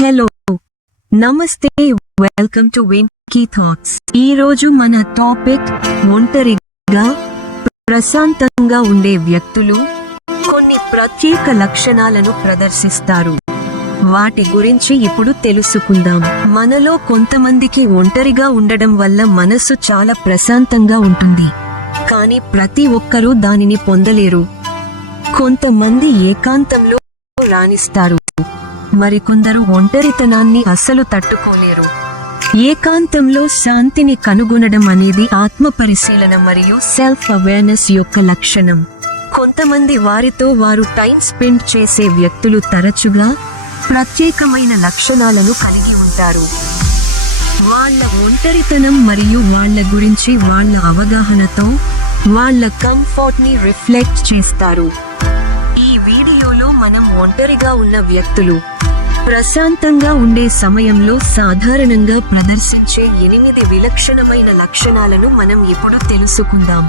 Hello, నమస్తే, welcome to Venky thoughts. ఈ రోజు మన టాపిక్ ఒంటరిగా ప్రశాంతంగా ఉండే వ్యక్తులు కొన్ని ప్రత్యేక లక్షణాలను ప్రదర్శిస్తారు. వాటి గురించి ఇప్పుడు తెలుసుకుందాం. మనలో కొంతమందికి ఒంటరిగా ఉండడం వల్ల మనసు చాలా ప్రశాంతంగా ఉంటుంది, కానీ ప్రతి ఒక్కరూ దానిని పొందలేరు. కొంతమంది ఏకాంతంలో రాణిస్తారు, మరికొందరు ఒంటరితనాన్ని అస్సలు తట్టుకోలేరు. ఏకాంతంలో శాంతిని కనుగొనడం అనేది ఆత్మ పరిశీలన మరియు సెల్ఫ్ అవేర్నెస్ యొక్క లక్షణం. కొంతమంది వారితో వారు టైం స్పెండ్ చేసే వ్యక్తులు తరచుగా ప్రత్యేకమైన లక్షణాలను కలిగి ఉంటారు. వాళ్ళ ఒంటరితనం మరియు వాళ్ళ గురించి వాళ్ళ అవగాహనతో వాళ్ళ కంఫర్ట్ ని రిఫ్లెక్ట్ చేస్తారు. ఈ వీడియోలో మనం ఒంటరిగా ఉన్న వ్యక్తులు ప్రశాంతంగా ఉండే సమయంలో సాధారణంగా ప్రదర్శించే 8 విలక్షణమైన లక్షణాలను మనం ఇప్పుడు తెలుసుకుందాం.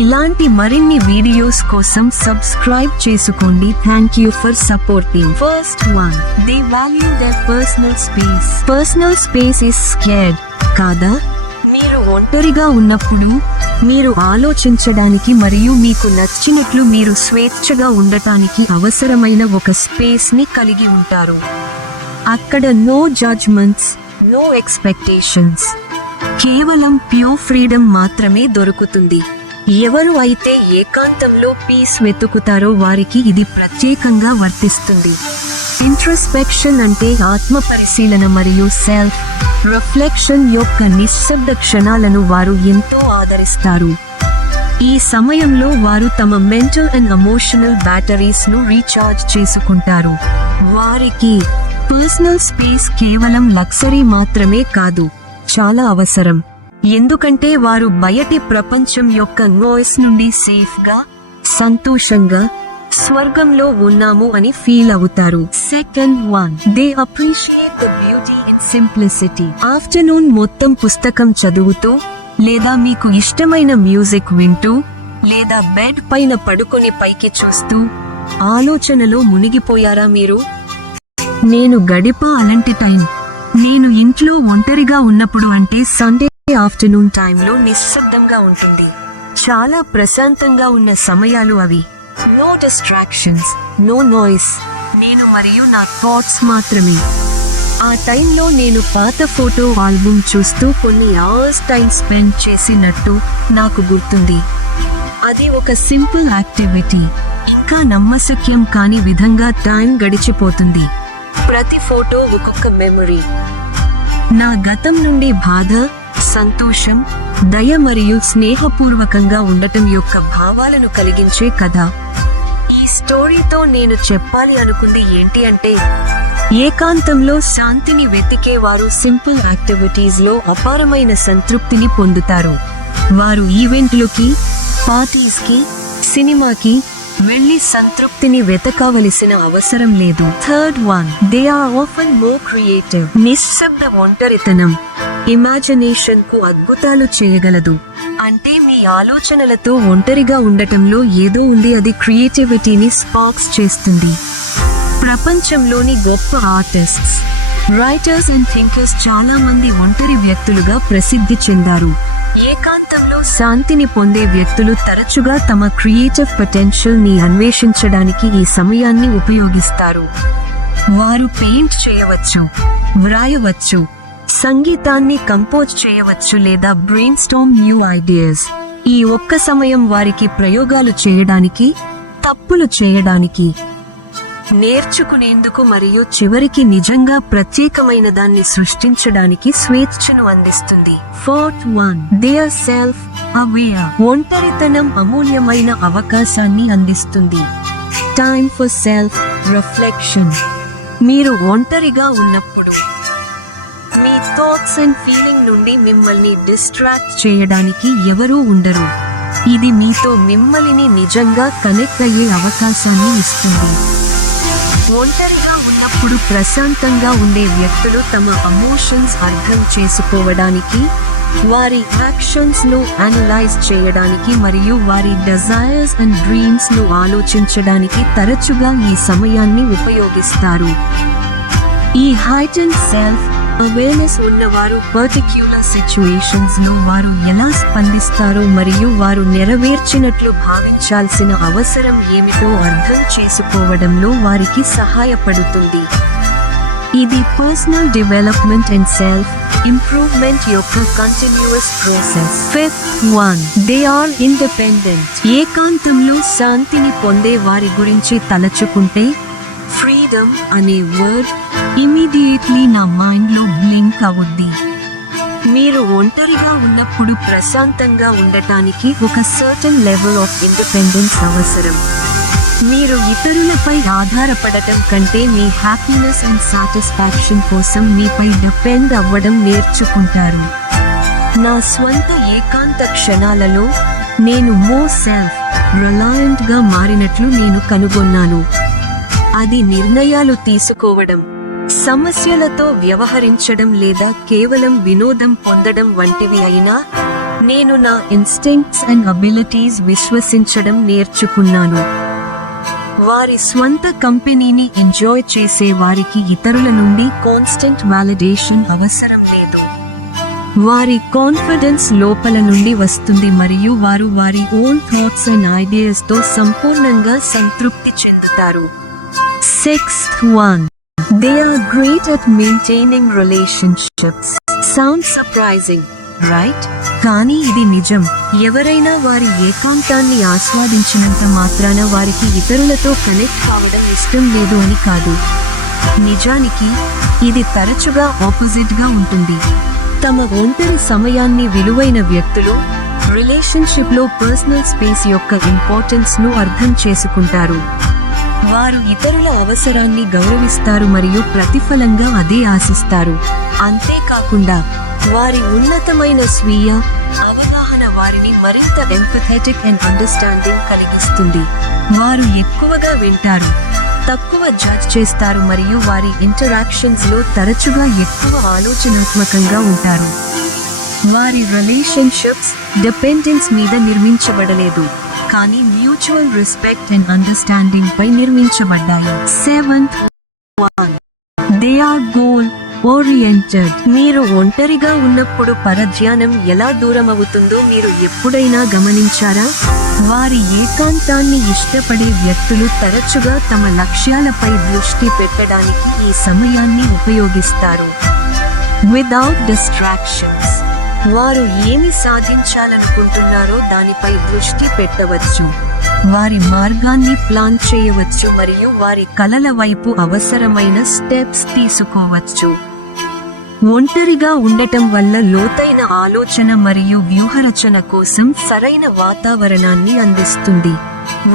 ఇలాంటి మరిన్ని వీడియోస్ కోసం సబ్స్క్రైబ్ చేసుకోండి. Thank you for supporting. First one, they value there personal space. Personal space is scared కాదా? మీరు ఒంటరిగా ఉన్నప్పుడు మీరు ఆలోచించడానికి మరియు మీకు నచ్చినట్లు మీరు స్వేచ్ఛగా ఉండటానికి అవసరమైన ఒక స్పేస్ ని కలిగి ఉంటారు. అక్కడ నో జడ్జ్మెంట్స్, నో ఎక్స్పెక్టేషన్స్, కేవలం ప్యూర్ ఫ్రీడమ్ మాత్రమే దొరుకుతుంది. ఎవరు అయితే ఏకాంతంలో పీస్ వెతుకుతారో వారికి ఇది ప్రత్యేకంగా వర్తిస్తుంది. ఇంట్రోస్పెక్షన్ అంటే ఆత్మ పరిశీలన మరియు సెల్ఫ్ రిఫ్లెక్షన్ యొక్క నిశ్శబ్ద క్షణాలను వారు ఎంతో ఆదరిస్తారు. ఈ సమయంలో వారు తమ మెంటల్ అండ్ ఎమోషనల్ బ్యాటరీస్ ను రీఛార్జ్ చేసుకుంటారు. వారికి పర్సనల్ స్పేస్ కేవలం లగ్జరీ మాత్రమే కాదు, చాలా అవసరం. ఎందుకంటే వారు బయటి ప్రపంచం యొక్క నాయిస్ నుండి సేఫ్ గా, సంతోషంగా, స్వర్గంలో ఉన్నాము అని ఫీల్ అవుతారు. Second one, they appreciate the beauty in simplicity. Afternoon మొత్తం పుస్తకం చదువుతూ, లేదా మీకు ఇష్టమైన మ్యూజిక్ వింటూ, లేదా బెడ్ పైన పడుకొని పైకి చూస్తూ ఆలోచనలో మునిగిపోయారా మీరు? నేను గడిపా అలాంటి టైం. నేను ఇంట్లో ఒంటరిగా ఉన్నప్పుడు అంటే సండే ఆఫ్టర్నూన్ టైంలో నిశ్శబ్దంగా ఉంటుంది. చాలా ప్రశాంతంగా ఉన్న సమయాలు అవి. నో డిస్ట్రాక్షన్స్, నో నాయిస్, నేను మరియు నా థాట్స్ మాత్రమే. ఆ టైంలో నేను పాత ఫోటో ఆల్బమ్ చూస్తూ కొన్ని అవర్స్ టైం స్పెండ్ చేసినట్టు నాకు గుర్తుంది. అది ఒక సింపుల్ యాక్టివిటీ, ఇంకా నమ్మశక్యం కాని విధంగా టైం గడిచిపోతుంది. ప్రతి ఫోటో ఒక్కొక్క మెమరీ. నా గతం నుండి బాధ, సంతోషం, దయ మరియు స్నేహపూర్వకంగా ఉండటం యొక్క భావాలను కలిగించే కథ. ఈ స్టోరీతో నేను చెప్పాలి అనుకుంది ఏంటి అంటే, ఏకాంతంలో శాంతిని వెతికే వారు సింపుల్ యాక్టివిటీస్ లో అపారమైన సంతృప్తిని పొందుతారు. వారు ఈవెంట్లకి, పార్టీస్ కి, సినిమాకి వెళ్లి సంతృప్తిని వెతకవలసిన అవసరం లేదు. Third one, they are often more creative. నిశ్శబ్ద ఒంటరితనం ఇమాజినేషన్ కు అద్భుతాలు చేయగలదు. అంటే మీ ఆలోచనలతో ఒంటరిగా ఉండటంలో ఏదో ఉంది. అది క్రియేటివిటీని స్పార్క్స్ చేస్తుంది. ప్రపంచంలోని గొప్ప ఆర్టిస్ట్స్, రైటర్స్ అండ్ థింకర్స్ చాలా మంది ఒంటరి వ్యక్తులుగా ప్రసిద్ధి చెందారు. ఏకాంతంలో శాంతిని పొందే వ్యక్తులు తరచుగా తమ క్రియేటివ్ పొటెన్షియల్ ని అన్వేషించడానికి ఈ సమయాన్ని ఉపయోగిస్తారు. వారు పెయింట్ చేయవచ్చు, వ్రాయవచ్చు, సంగీతాన్ని కంపోజ్ చేయవచ్చు, లేదా బ్రెయిన్ స్టార్మ్ న్యూ ఐడియాస్. ఈ ఒక్క సమయం వారికి ప్రయోగాలు చేయడానికి, తప్పులు చేయడానికి, నేర్చుకునేందుకు మరియు చివరికి నిజంగా ప్రత్యేకమైన దాన్ని సృష్టించడానికి స్వేచ్ఛను అందిస్తుంది. Fourth one, they are self aware. ఒంటరితనం అమూల్యమైన అవకాశాన్ని అందిస్తుంది. Time for self reflection. మీరు ఒంటరిగా ఉన్నప్పుడు మీ థాట్స్ అండ్ ఫీలింగ్ నుండి మిమ్మల్ని డిస్ట్రాక్ట్ చేయడానికి ఎవరూ ఉండరు. ఇది మీతో మిమ్మల్ని నిజంగా కనెక్ట్ అయ్యే అవకాశాన్ని ఇస్తుంది. ఒంటరిగా ఉన్నప్పుడు ప్రశాంతంగా ఉండే వ్యక్తులు తమ ఎమోషన్స్ అర్థం చేసుకోవడానికి, వారి యాక్షన్స్ ను అనలైజ్ చేయడానికి మరియు వారి డిజైర్స్ అండ్ డ్రీమ్స్ ను ఆలోచించడానికి తరచుగా ఈ సమయాన్ని ఉపయోగిస్తారు. ఈ హైటెండ్ సెల్ఫ్ అవేర్నెస్ ఉన్నవారు పర్టిక్యులర్ సిచ్యుయేషన్స్ లో వారు ఎలా స్పందిస్తారో మరియు వారు నెరవేర్చినట్లు భావించాల్సిన అవసరం ఏమిటో అర్థం చేసుకోవడంలో వారికి సహాయపడుతుంది. ఇది personal development and self improvement యొక్క continuous process. Fifth one, they are independent. ఏకాంతంలో శాంతిని పొందే వారి గురించి తలచుకుంటే ఫ్రీడమ్ అనే వర్డ్ ఇమీడియట్లీ నా మైండ్ లో బ్లింక్ అవుద్ది. మీరు ఒంటరిగా ఉన్నప్పుడు ప్రశాంతంగా ఉండటానికి ఒక సర్టన్ లెవెల్ ఆఫ్ ఇండిపెండెన్స్ అవసరం. మీరు ఇతరులపై ఆధారపడటం కంటే మీ హ్యాపీనెస్ అండ్ సాటిస్ఫాక్షన్ కోసం మీపై డిపెండ్ అవ్వడం నేర్చుకుంటారు. నా స్వంత ఏకాంత క్షణాలలో నేను మోర్ సెల్ఫ్ రిలయంట్ గా మారినట్లు నేను కనుగొన్నాను. అది నిర్ణయాలు తీసుకోవడం, సమస్యలతో వ్యవహరించడం లేదా కేవలం వినోదం పొందడం వంటివి అయినా నేను నా ఇన్స్టింక్ట్స్ అండ్ అబిలిటీస్ విశ్వసించడం నేర్చుకున్నాను. వారి స్వంత కంపెనీని ఎంజాయ్ చేసే వారికి ఇతరుల నుండి కాన్స్టెంట్ వాలిడేషన్ అవసరం లేదు. వారి కాన్ఫిడెన్స్ లోపల నుండి వస్తుంది మరియు వారు వారి ఓన్ థాట్స్ అండ్ ఐడియాస్ తో సంపూర్ణంగా సంతృప్తి చెందుతారు. Sixth one, they are great at maintaining relationships. Sounds surprising, right? కానీ ఇది నిజం. ఎవరైనా వారి ఏకాంతాన్ని ఆస్వాదించినంత మాత్రాన వారికి ఇతరులతో కనెక్ట్ కావడం ఇష్టం లేదు అని కాదు. నిజానికి ఇది తరచుగా ఆపోజిట్ గా ఉంటుంది. తమ ఒంటరి సమయాన్ని విలువైన వ్యక్తులు రిలేషన్షిప్ లో పర్సనల్ స్పేస్ యొక్క ఇంపార్టెన్స్ ను అర్థం చేసుకుంటారు. వారు ఇతరుల అవసరాన్ని గౌరవిస్తారు మరియు ప్రతిఫలంగా అదే ఆశిస్తారు. అంతేకాకుండా వారి ఉన్నతమైన స్వీయ అవగాహన వారిని మరింత ఎంపథెటిక్ అండ్ అండర్స్టాండింగ్ కలిగిస్తుంది. వారు ఎక్కువగా వింటారు, తక్కువ జడ్జ్ చేస్తారు మరియు వారి ఇంటరాక్షన్స్ లో తరచుగా ఎక్కువ ఆలోచనాత్మకంగా ఉంటారు. వారి రిలేషన్షిప్స్ డిపెండెన్స్ మీద నిర్మించబడలేదు, కానీ మ్యూచువల్ రెస్పెక్ట్ అండ్ అండర్స్టాండింగ్ పై నిర్మించబడ్డాయి. Seventh one, they are goal oriented. మీరు ఒంటరిగా ఉన్నప్పుడు పరధ్యానం ఎలా దూరం అవుతుందో మీరు ఎప్పుడైనా గమనించారా? వారి ఏకాంతాన్ని ఇష్టపడే వ్యక్తులు తరచుగా తమ లక్ష్యాలపై దృష్టి పెట్టడానికి ఈ సమయాన్ని ఉపయోగిస్తారు. వితౌట్ డిస్ట్రాక్షన్స్, వారు ఏమి సాధించాలనుకుంటున్నారో దానిపై దృష్టి పెట్టవచ్చు, వారి మార్గాన్ని ప్లాన్ చేయవచ్చు మరియు వారి కలల వైపు అవసరమైన స్టెప్స్ తీసుకోవచ్చు. ఒంటరిగా ఉండటం వల్ల లోతైన ఆలోచన మరియు వ్యూహరచన కోసం సరైన వాతావరణాన్ని అందిస్తుంది.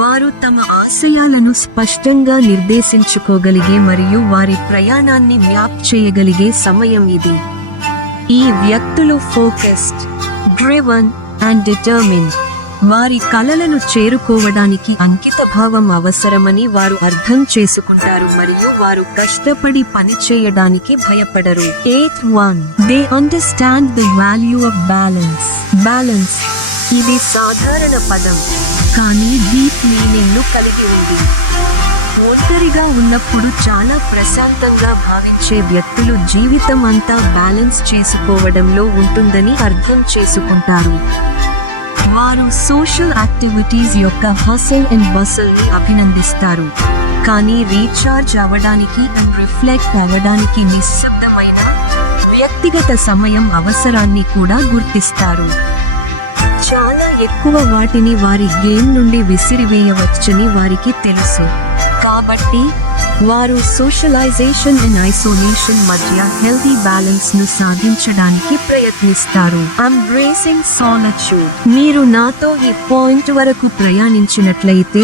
వారు తమ ఆశయాలను స్పష్టంగా నిర్దేశించుకోగలిగే మరియు వారి ప్రయాణాన్ని మ్యాప్ చేయగలిగే సమయం ఇది. ఈ వ్యక్తులు ఫోకస్డ్, డ్రివన్ అండ్ డిటర్మిన్డ్. వారి కలలను చేరుకోవడానికి అంకితభావం అవసరమని వారు అర్థం చేసుకుంటారు మరియు వారు కష్టపడి పని చేయడానికి భయపడరు. 8th one, they understand the value of balance. Balance ఇది సాధారణ పదం, కానీ డీప్ మీనింగ్ ను కలిగి ఉంది. ఒంటరిగా ఉన్నప్పుడు చాలా ప్రశాంతంగా భావించే వ్యక్తులు జీవితం అంతా బ్యాలెన్స్ చేసుకోవడంలో ఉంటుందని అర్థం చేసుకుంటారు. వారు సోషల్ యాక్టివిటీస్ యొక్క హసల్ అండ్ బసల్ ని అభినందిస్తారు, కానీ రీఛార్జ్ అవ్వడానికి అండ్ రిఫ్లెక్ట్ అవ్వడానికి నిశ్శబ్దమైన వ్యక్తిగత సమయం అవసరాన్ని కూడా గుర్తిస్తారు. చాలా ఎక్కువ వాటిని వారి గేమ్ నుండి విసిరివేయవచ్చని వారికి తెలుసు, కాబట్టి వారు సోషలైజేషన్ అండ్ ఐసోలేషన్ మధ్య హెల్తీ బ్యాలెన్స్ ను సాధించడానికి ప్రయత్నిస్తారు. Embracing solitude. మీరు నాతో ఈ పాయింట్ వరకు ప్రయాణించినట్లయితే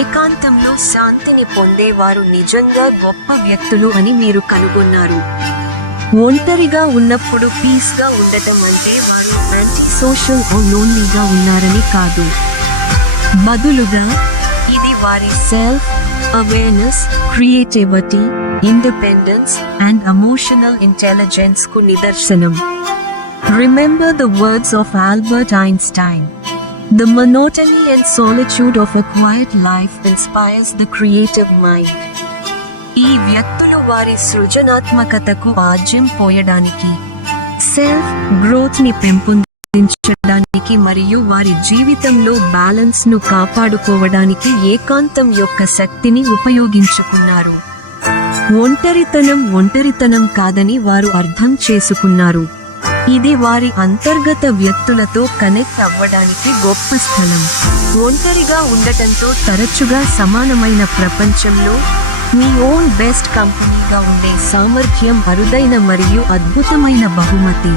ఏకాంతంలో శాంతిని పొందేవారు నిజంగా గొప్ప వ్యక్తులు అని మీరు కనుగొన్నారు. ఒంటరిగా ఉన్నప్పుడు పీస్ గా ఉండటం అంటే వారు యాంటీ సోషల్ లోన్లీగా ఉన్నారని కాదు. బదులుగా ఇది వారి self awareness, creativity, independence and emotional intelligence కు నిదర్శనం. Remember the words of Albert Einstein. The monotony and solitude of a quiet life inspires the creative mind. ఈ వ్యక్తులు వారి సృజనాత్మకతకు ఆజ్యం పోయడానికి, సెల్ఫ్ గ్రోత్ ని పెంపొందించడానికి మరియు వారి జీవితంలో బ్యాలెన్స్ ను కాపాడుకోవడానికి ఏకాంతం యొక్క శక్తిని ఉపయోగించుకున్నారు. ఒంటరితనం కాదని వారు అర్థం చేసుకున్నారు. ఇది వారి అంతర్గత వ్యక్తులతో కనెక్ట్ అవ్వడానికి గొప్ప స్థలం. ఒంటరిగా ఉండటంతో తరచుగా సమానమైన ప్రపంచంలో మీ ఓన్ బెస్ట్ కంపెనీగా ఉండే సామర్థ్యం అరుదైన మరియు అద్భుతమైన బహుమతి.